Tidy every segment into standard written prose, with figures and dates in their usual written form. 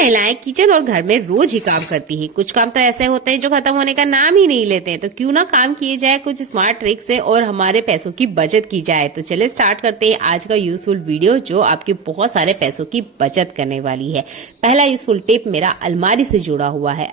महिलाएं किचन और घर में रोज ही काम करती है। कुछ काम तो ऐसे होते हैं जो खत्म होने का नाम ही नहीं लेते हैं। तो क्यों ना काम किए जाए कुछ स्मार्ट ट्रिक से और हमारे पैसों की बचत की जाए। तो चलिए स्टार्ट करते हैं आज का यूजफुल वीडियो जो आपके बहुत सारे पैसों की बचत करने वाली है। पहला यूजफुल टिप मेरा अलमारी से जुड़ा हुआ है।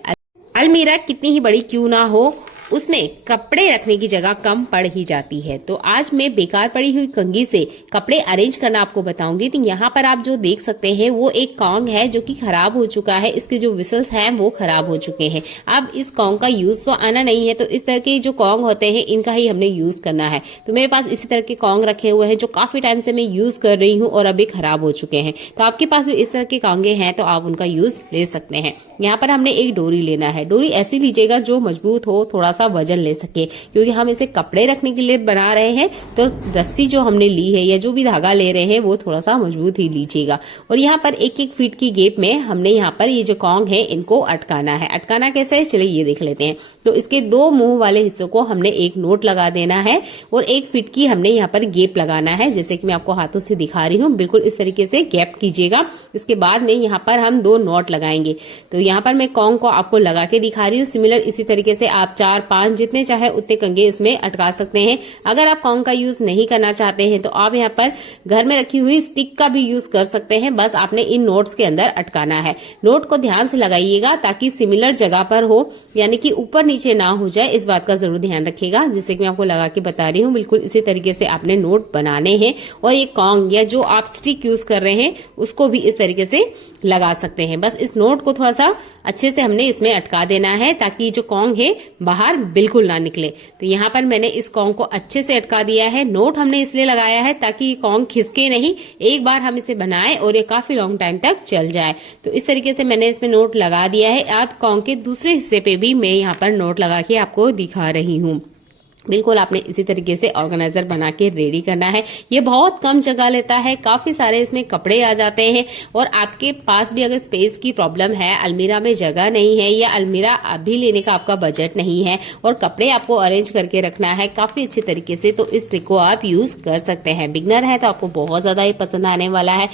अलमीरा कितनी ही बड़ी क्यों ना हो, उसमें कपड़े रखने की जगह कम पड़ ही जाती है। तो आज मैं बेकार पड़ी हुई कंघी से कपड़े अरेंज करना आपको बताऊंगी। तो यहाँ पर आप जो देख सकते हैं वो एक कॉन्ग है जो कि खराब हो चुका है। इसके जो विसल्स हैं वो खराब हो चुके हैं। अब इस कॉन्ग का यूज तो आना नहीं है, तो इस तरह के जो कॉन्ग होते हैं इनका ही हमने यूज करना है। तो मेरे पास इसी तरह के कॉन्ग रखे हुए हैं जो काफी टाइम से मैं यूज कर रही हूँ और अभी खराब हो चुके हैं। तो आपके पास भी इस तरह के कॉन्गे हैं तो आप उनका यूज ले सकते हैं। यहाँ पर हमने एक डोरी लेना है। डोरी ऐसी लीजिएगा जो मजबूत हो, थोड़ा सा वजन ले सके, क्योंकि हम इसे कपड़े रखने के लिए बना रहे हैं। तो रस्सी जो हमने ली है या जो भी धागा ले रहे हैं वो थोड़ा सा मजबूत ही लीजिएगा। और यहाँ पर एक एक फीट की गैप में हमने यहाँ पर ये जो कॉन्ग है इनको अटकाना है। अटकाना कैसे है चलिए ये देख लेते हैं। तो इसके दो मुंह वाले हिस्सों को हमने एक नोट लगा देना है और 1 फीट की हमने यहाँ पर गैप लगाना है। जैसे कि मैं आपको हाथों से दिखा रही हूँ, बिल्कुल इस तरीके से गैप कीजिएगा। इसके बाद में यहाँ पर हम 2 नॉट लगाएंगे। तो यहाँ पर मैं कॉन्ग को आपको लगा के दिखा रही हूँ। सिमिलर इसी तरीके से आप 4-5 जितने चाहे उतने कंघे इसमें अटका सकते हैं। अगर आप कॉन्ग का यूज नहीं करना चाहते हैं तो आप यहाँ पर घर में रखी हुई स्टिक का भी यूज कर सकते हैं। बस आपने इन नोट्स के अंदर अटकाना है। नोट को ध्यान से लगाइएगा ताकि सिमिलर जगह पर हो, यानी कि ऊपर नीचे ना हो जाए। इस बात का जरूर ध्यान रखिएगा। जैसे कि मैं आपको लगा के बता रही हूँ, बिल्कुल इसी तरीके से आपने नोट बनाने हैं। और ये कॉन्ग या जो आप स्टिक यूज कर रहे हैं उसको भी इस तरीके से लगा सकते हैं। बस इस नोट को थोड़ा सा अच्छे से हमने इसमें अटका देना है ताकि जो कॉन्ग है बाहर बिल्कुल ना निकले। तो यहाँ पर मैंने इस कॉन्ग को अच्छे से अटका दिया है। नोट हमने इसलिए लगाया है ताकि कॉन्ग खिसके नहीं, एक बार हम इसे बनाए और ये काफी लॉन्ग टाइम तक चल जाए। तो इस तरीके से मैंने इसमें नोट लगा दिया है। आप कॉन्ग के दूसरे हिस्से पे भी मैं यहाँ पर नोट लगा के आपको दिखा रही हूँ। बिल्कुल आपने इसी तरीके से ऑर्गेनाइजर बना के रेडी करना है। ये बहुत कम जगह लेता है, काफी सारे इसमें कपड़े आ जाते हैं। और आपके पास भी अगर स्पेस की प्रॉब्लम है, अलमीरा में जगह नहीं है या अलमीरा अभी लेने का आपका बजट नहीं है और कपड़े आपको अरेंज करके रखना है काफी अच्छे तरीके से, तो इस ट्रिक को आप यूज कर सकते हैं। बिगनर है तो आपको बहुत ज्यादा ये पसंद आने वाला है।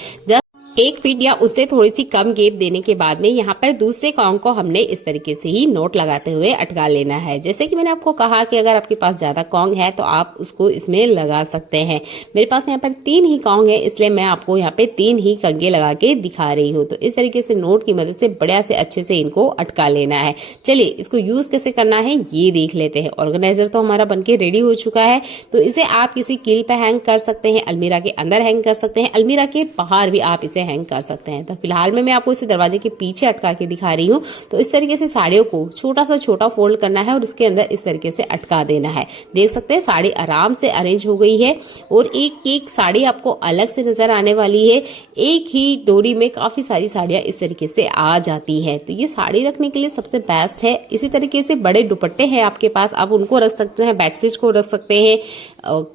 1 फीट या उससे थोड़ी सी कम गैप देने के बाद में यहाँ पर दूसरे कॉन्ग को हमने इस तरीके से ही नोट लगाते हुए अटका लेना है। जैसे कि मैंने आपको कहा कि अगर आपके पास ज्यादा कॉन्ग है तो आप उसको इसमें लगा सकते हैं। मेरे पास यहाँ पर 3 ही कॉन्ग है, इसलिए मैं आपको यहाँ पे 3 ही कंघे लगा के दिखा रही हूँ। तो इस तरीके से नोट की मदद से बढ़िया से अच्छे से इनको अटका लेना है। चलिए इसको यूज कैसे करना है ये देख लेते हैं। ऑर्गेनाइजर तो हमारा बनके रेडी हो चुका है। तो इसे आप किसी कील पे हैंग कर सकते हैं, अलमीरा के अंदर हैंग कर सकते हैं, अलमीरा के बाहर भी आप इसे हैंग कर सकते हैं। तो फिलहाल में मैं आपको इसे दरवाजे के पीछे अटका के दिखा रही हूँ। तो इस तरीके से साड़ियों को छोटा सा छोटा फोल्ड करना है और इसके अंदर इस तरीके से अटका देना है। देख सकते हैं साड़ी आराम से अरेंज हो गई है और एक एक साड़ी आपको अलग से नजर आने वाली है। एक ही डोरी में काफी सारी साड़ियां इस तरीके से आ जाती है। तो ये साड़ी रखने के लिए सबसे बेस्ट है। इसी तरीके से बड़े दुपट्टे हैं आपके पास, आप उनको रख सकते हैं, बेडशीट को रख सकते हैं,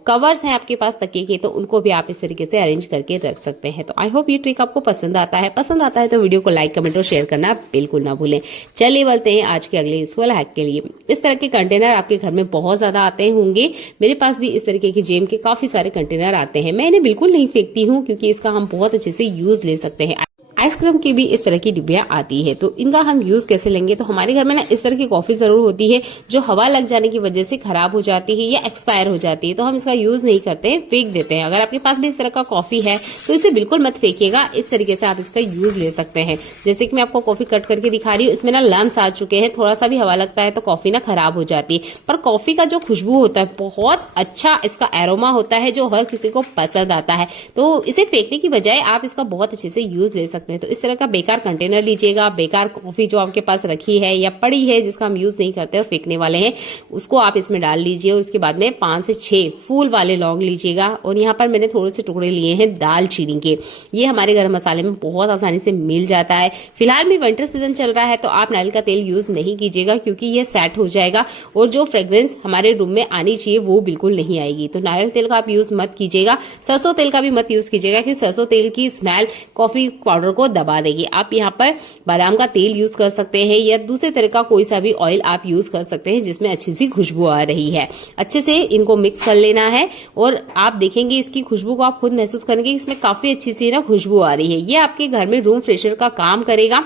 कवर्स हैं आपके पास तकिए के, तो उनको भी आप इस तरीके से अरेंज करके रख सकते हैं। तो आई होप ये ट्रिक आपको पसंद आता है तो वीडियो को लाइक, कमेंट और शेयर करना बिल्कुल ना भूलें। चलिए बढ़ते हैं आज के अगले यूजफुल हैक के लिए। इस तरह के कंटेनर आपके घर में बहुत ज्यादा आते होंगे। मेरे पास भी इस तरीके की जेम के काफी सारे कंटेनर आते हैं। मैं इन्हें बिल्कुल नहीं फेंकती हूँ क्योंकि इसका हम बहुत अच्छे से यूज ले सकते हैं। आइसक्रीम की भी इस तरह की डिब्बियां आती है। तो इनका हम यूज कैसे लेंगे, तो हमारे घर में ना इस तरह की कॉफी जरूर होती है जो हवा लग जाने की वजह से खराब हो जाती है या एक्सपायर हो जाती है। तो हम इसका यूज नहीं करते हैं, फेंक देते हैं। अगर आपके पास भी इस तरह का कॉफी है तो इसे बिल्कुल मत फेंकिएगा। इस तरीके से आप इसका यूज ले सकते हैं। जैसे कि मैं आपको कॉफी कट करके दिखा रही हूँ, इसमें ना लम्स आ चुके हैं। थोड़ा सा भी हवा लगता है तो कॉफी ना खराब हो जाती है। पर कॉफी का जो खुशबू होता है बहुत अच्छा, इसका एरोमा होता है जो हर किसी को पसंद आता है। तो इसे फेंकने की बजाय आप इसका बहुत अच्छे से यूज ले सकते हैं। तो इस तरह का बेकार कंटेनर लीजिएगा। बेकार कॉफी जो आपके पास रखी है या पड़ी है जिसका हम यूज नहीं करते और फेंकने वाले हैं, उसको आप इसमें डाल लीजिए। और उसके बाद में 5 से 6 फूल वाले लौंग लीजिएगा। और यहाँ पर मैंने थोड़े से टुकड़े लिए हैं दालचीनी के। ये हमारे गरम मसाले में बहुत आसानी से मिल जाता है। फिलहाल में विंटर सीजन चल रहा है तो आप नारियल का तेल यूज नहीं कीजिएगा क्योंकि ये सेट हो जाएगा और जो फ्रेग्रेंस हमारे रूम में आनी चाहिए वो बिल्कुल नहीं आएगी। तो नारियल तेल का आप यूज मत कीजिएगा। सरसों तेल का भी मत यूज कीजिएगा क्योंकि सरसों तेल की स्मेल कॉफी पाउडर को दबा देगी। आप यहाँ पर बादाम का तेल यूज कर सकते हैं या दूसरे तरह का कोई सा भी ऑयल आप यूज कर सकते हैं जिसमें अच्छी सी खुशबू आ रही है। अच्छे से इनको मिक्स कर लेना है और आप देखेंगे इसकी खुशबू को आप खुद महसूस करेंगे, इसमें काफी अच्छी सी ना खुशबू आ रही है। ये आपके घर में रूम फ्रेशनर का काम करेगा।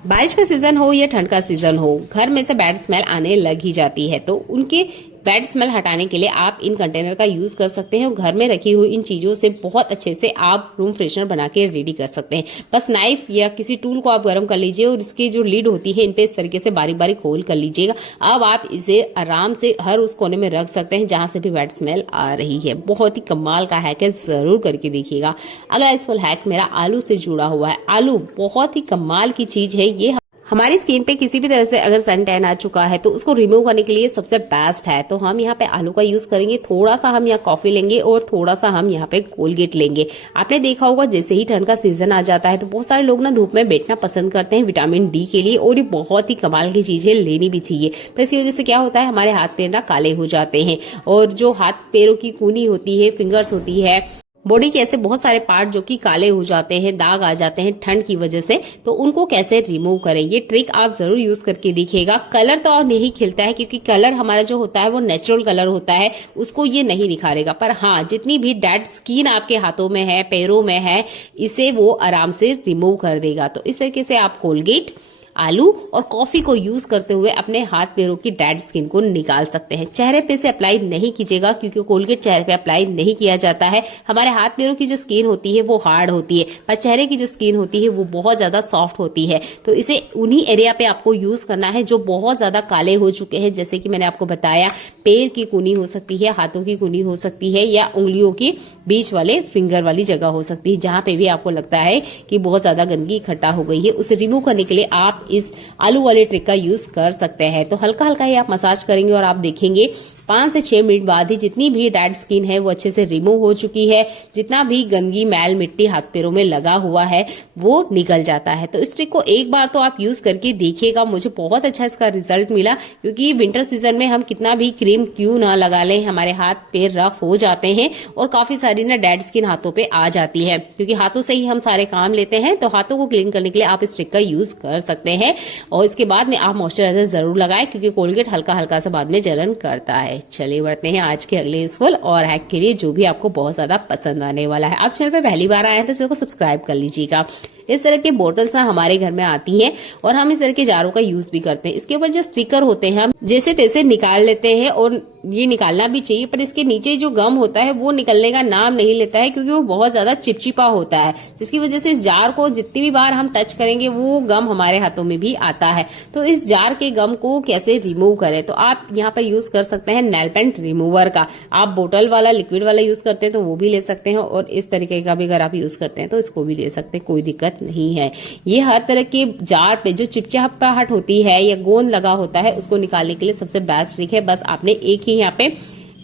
बारिश का सीजन हो या ठंड का सीजन हो, घर में से बैड स्मेल आने लग ही जाती है। तो उनके बैड स्मेल हटाने के लिए आप इन कंटेनर का यूज कर सकते हैं और घर में रखी हुई इन चीजों से बहुत अच्छे से आप रूम फ्रेशनर बना के रेडी कर सकते हैं। बस नाइफ या किसी टूल को आप गर्म कर लीजिए और इसकी जो लीड होती है इन पे इस तरीके से बारीक बारीक होल कर लीजिएगा। अब आप इसे आराम से हर उस कोने में रख सकते हैं जहां से भी बैड स्मेल आ रही है। बहुत ही कमाल का हैक है, जरूर करके देखिएगा। अगला इस फुल हैक मेरा आलू से जुड़ा हुआ है। आलू बहुत ही कमाल की चीज है। ये हमारी स्किन पे किसी भी तरह से अगर सन टैन आ चुका है तो उसको रिमूव करने के लिए सबसे बेस्ट है। तो हम यहाँ पे आलू का यूज करेंगे। थोड़ा सा हम यहाँ कॉफी लेंगे और थोड़ा सा हम यहाँ पे कोलगेट लेंगे। आपने देखा होगा जैसे ही ठंड का सीजन आ जाता है तो बहुत सारे लोग ना धूप में बैठना पसंद करते हैं विटामिन डी के लिए, और ये बहुत ही कमाल की चीज है, लेनी भी चाहिए। तो इसकी वजह से क्या होता है, हमारे हाथ पैर ना काले हो जाते हैं और जो हाथ पैरों की कूनी होती है, फिंगर्स होती है, बॉडी के ऐसे बहुत सारे पार्ट जो कि काले हो जाते हैं, दाग आ जाते हैं ठंड की वजह से, तो उनको कैसे रिमूव करें, ये ट्रिक आप जरूर यूज करके देखिएगा। कलर तो और नहीं खिलता है क्योंकि कलर हमारा जो होता है वो नेचुरल कलर होता है, उसको ये नहीं निखारेगा। पर हाँ, जितनी भी डेड स्किन आपके हाथों में है, पैरों में है, इसे वो आराम से रिमूव कर देगा। तो इस तरीके से आप कोलगेट, आलू और कॉफी को यूज करते हुए अपने हाथ पैरों की डेड स्किन को निकाल सकते हैं। चेहरे पे से अप्लाई नहीं कीजिएगा क्योंकि कोलगेट चेहरे पे अप्लाई नहीं किया जाता है। हमारे हाथ पैरों की जो स्किन होती है वो हार्ड होती है, पर चेहरे की जो स्किन होती है वो बहुत ज्यादा सॉफ्ट होती है। तो इसे उन्हीं एरिया पे आपको यूज करना है जो बहुत ज्यादा काले हो चुके हैं। जैसे कि मैंने आपको बताया, पैर की कूनी हो सकती है, हाथों की कूनी हो सकती है, या उंगलियों की बीच वाले फिंगर वाली जगह हो सकती है, जहां पे भी आपको लगता है कि बहुत ज्यादा गंदगी इकट्ठा हो गई है। उसे रिमूव करने के लिए आप इस आलू वाले ट्रिक का यूज कर सकते हैं। तो हल्का हल्का ही आप मसाज करेंगे और आप देखेंगे 5 से 6 मिनट बाद ही जितनी भी डेड स्किन है वो अच्छे से रिमूव हो चुकी है। जितना भी गंदगी, मैल, मिट्टी हाथ पैरों में लगा हुआ है वो निकल जाता है। तो इस ट्रिक को एक बार तो आप यूज करके देखिएगा। मुझे बहुत अच्छा इसका रिजल्ट मिला क्योंकि विंटर सीजन में हम कितना भी क्रीम क्यों ना लगा लें, हमारे हाथ पैर रफ हो जाते हैं और काफी सारी ना डेड स्किन हाथों पे आ जाती है। क्योंकि हाथों से ही हम सारे काम लेते हैं, तो हाथों को क्लीन करने के लिए आप इस ट्रिक का यूज कर सकते हैं। और इसके बाद में आप मॉइस्चराइजर जरूर लगाएं क्योंकि कोलगेट हल्का हल्का सा बाद में जलन करता है। चलिए बढ़ते हैं आज के अगले यूजफुल और हैक के लिए जो भी आपको बहुत ज्यादा पसंद आने वाला है। आप चैनल पे पहली बार आए हैं तो चैनल को सब्सक्राइब कर लीजिएगा। इस तरह के बोटल्स ना हमारे घर में आती हैं और हम इस तरह के जारों का यूज भी करते हैं। इसके ऊपर जो स्टिकर होते हैं हम जैसे तैसे निकाल लेते हैं, और ये निकालना भी चाहिए, पर इसके नीचे जो गम होता है वो निकलने का नाम नहीं लेता है क्योंकि वो बहुत ज्यादा चिपचिपा होता है, जिसकी वजह से इस जार को जितनी भी बार हम टच करेंगे वो गम हमारे हाथों में भी आता है। तो इस जार के गम को कैसे रिमूव करें, तो आप यहाँ पर यूज कर सकते हैं नेल पेंट रिमूवर का। आप बोतल वाला, लिक्विड वाला यूज करते हैं तो वो भी ले सकते हैं, और इस तरीके का भी अगर आप यूज करते हैं तो इसको भी ले सकते हैं, कोई दिक्कत नहीं है। ये हर तरह के जार पे जो चिपचिपाहट होती है या गोंद लगा होता है उसको निकालने के लिए सबसे बेस्ट ट्रिक है। बस आपने एक ही यहाँ पे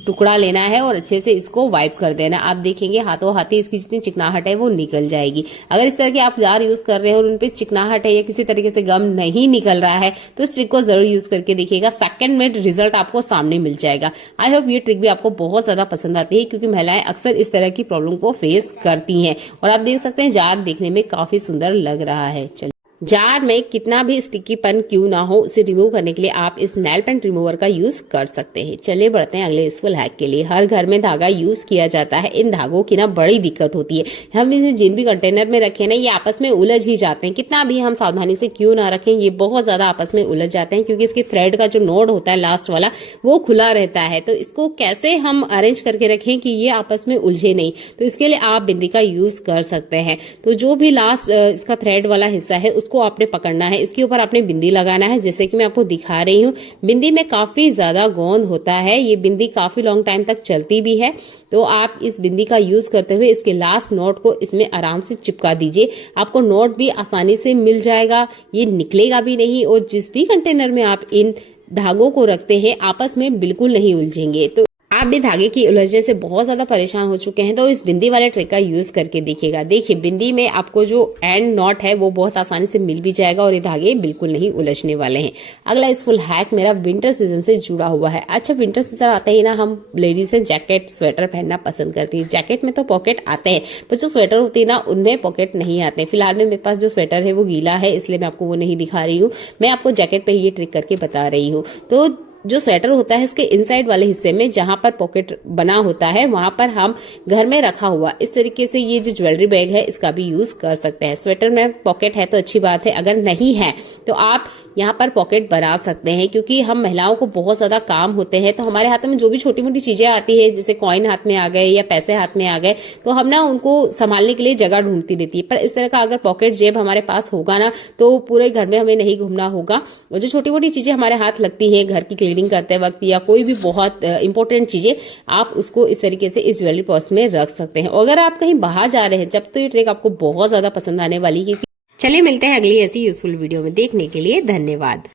टुकड़ा लेना है और अच्छे से इसको वाइप कर देना। आप देखेंगे हाथों हाथी इसकी जितनी चिकनाहट है वो निकल जाएगी। अगर इस तरह के आप जार यूज कर रहे हैं और उनपे चिकनाहट है या किसी तरीके से गम नहीं निकल रहा है तो इस ट्रिक को जरूर यूज करके देखिएगा। सेकंड में रिजल्ट आपको सामने मिल जाएगा। आई होप ये ट्रिक भी आपको बहुत ज्यादा पसंद आती है क्योंकि महिलाएं अक्सर इस तरह की प्रॉब्लम को फेस करती हैं। और आप देख सकते हैं जार देखने में काफी सुंदर लग रहा है। चलिए, जार में कितना भी स्टिकीपन क्यों ना हो उसे रिमूव करने के लिए आप इस नेल पेंट रिमूवर का यूज कर सकते हैं। चलिए बढ़ते हैं अगले यूजफुल हैक के लिए। हर घर में धागा यूज किया जाता है, इन धागों की ना बड़ी दिक्कत होती है। हम इसे जिन भी कंटेनर में रखें ना ये आपस में उलझ ही जाते हैं। कितना भी हम सावधानी से क्यों ना रखें ये बहुत ज्यादा आपस में उलझ जाते हैं क्योंकि इसके थ्रेड का जो नोड होता है लास्ट वाला वो खुला रहता है। तो इसको कैसे हम अरेंज करके रखें कि ये आपस में उलझे नहीं, तो इसके लिए आप बिंदी का यूज कर सकते हैं। तो जो भी लास्ट इसका थ्रेड वाला हिस्सा है उसको आपने पकड़ना है, इसके ऊपर आपने बिंदी लगाना है। जैसे कि मैं आपको दिखा रही हूँ, बिंदी में काफी ज्यादा गोंद होता है, ये बिंदी काफी लॉन्ग टाइम तक चलती भी है। तो आप इस बिंदी का यूज करते हुए इसके लास्ट नोट को इसमें आराम से चिपका दीजिए। आपको नोट भी आसानी से मिल जाएगा, ये निकलेगा भी नहीं, और जिस भी कंटेनर में आप इन धागों को रखते हैं आपस में बिल्कुल नहीं उलझेंगे। तो आप भी धागे की उलझने से बहुत ज्यादा परेशान हो चुके हैं तो इस बिंदी वाले ट्रिक का यूज करके देखिएगा। देखिए, बिंदी में आपको जो एंड नॉट है वो बहुत आसानी से मिल भी जाएगा और ये धागे बिल्कुल नहीं उलझने वाले हैं। अगला इस फुल हैक मेरा विंटर सीजन से जुड़ा हुआ है। अच्छा, विंटर सीजन आते ही ना हम लेडीज से जैकेट, स्वेटर पहनना पसंद करती है। जैकेट में तो पॉकेट आते हैं पर जो स्वेटर होती है ना उनमें पॉकेट नहीं आते। फिलहाल में मेरे पास जो स्वेटर है वो गीला है इसलिए मैं आपको वो नहीं दिखा रही हूँ, मैं आपको जैकेट पे ये ट्रिक करके बता रही हूँ। तो जो स्वेटर होता है उसके इनसाइड वाले हिस्से में जहां पर पॉकेट बना होता है वहां पर हम घर में रखा हुआ इस तरीके से ये जो ज्वेलरी बैग है इसका भी यूज कर सकते हैं। स्वेटर में पॉकेट है तो अच्छी बात है, अगर नहीं है तो आप यहाँ पर पॉकेट बना सकते हैं, क्योंकि हम महिलाओं को बहुत ज्यादा काम होते हैं तो हमारे हाथ में जो भी छोटी मोटी चीजें आती है जैसे कॉइन हाथ में आ गए या पैसे हाथ में आ गए तो हम ना उनको संभालने के लिए जगह ढूंढती रहती है। पर इस तरह का अगर पॉकेट जेब हमारे पास होगा ना तो पूरे घर में हमें नहीं घूमना होगा। और जो छोटी मोटी चीजें हमारे हाथ लगती है घर की क्लीनिंग करते वक्त या कोई भी बहुत इंपॉर्टेंट चीजें, आप उसको इस तरीके से इस ज्वेलरी पर्स में रख सकते हैं। और अगर आप कहीं बाहर जा रहे हैं जब तो ये ट्रिक आपको बहुत ज्यादा पसंद आने वाली है। चलिए मिलते हैं अगली ऐसी यूजफुल वीडियो में, देखने के लिए धन्यवाद।